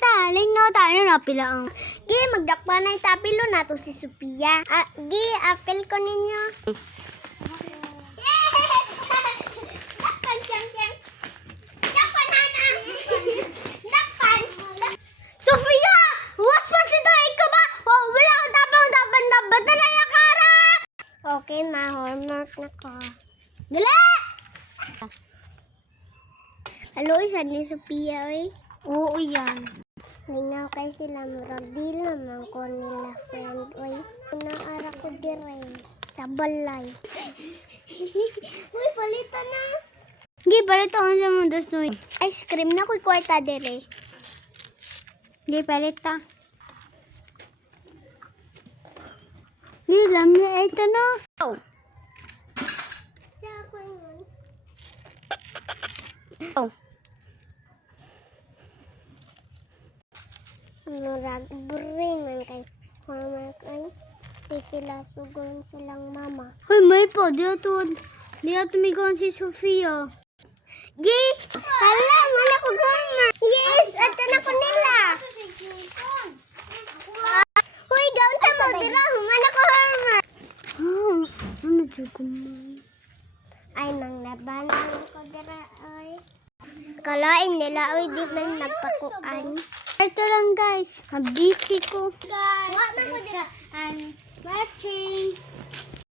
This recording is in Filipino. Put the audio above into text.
ta. Lingaw tayo na pilaang. Gi, magdakpa na itapilo na to si Sophia. Gi, apel ko ninyo. Dakpan, siyang. Dakpan, hana. Dakpan. Sophia! Was pa si to? Ikaw ba? Oh, wala kang tapang dapat na yung kara. Okay, ma-homework na ko. Dali! Hello, isa ni Sophia, oy. Oo, yan. Lingaw kay sila, murag di lamang ko nila friend, oy. Naara ko dire, sa balay. Uy, palita na. Gi, palita ko sa mundo, oy. Ice cream na ko'y kwarta dire. Gi, palita. Gi, lamya, ito na. Oh. Oh. Murag boring man kay mama kay di sila sugon silang mama. Hoy, may po di tumigon si Sophia. Gi, hala mana ko gama. Yes, ato na ko nila. Hoy, gaon sa mo dira, mana ko harma. Ano jud ko man? Ay nang labanan ko dira ay. Kalain nila oy di man nagpakuan. Ito lang guys, busy ko. Guys, what na ko dira? I'm watching.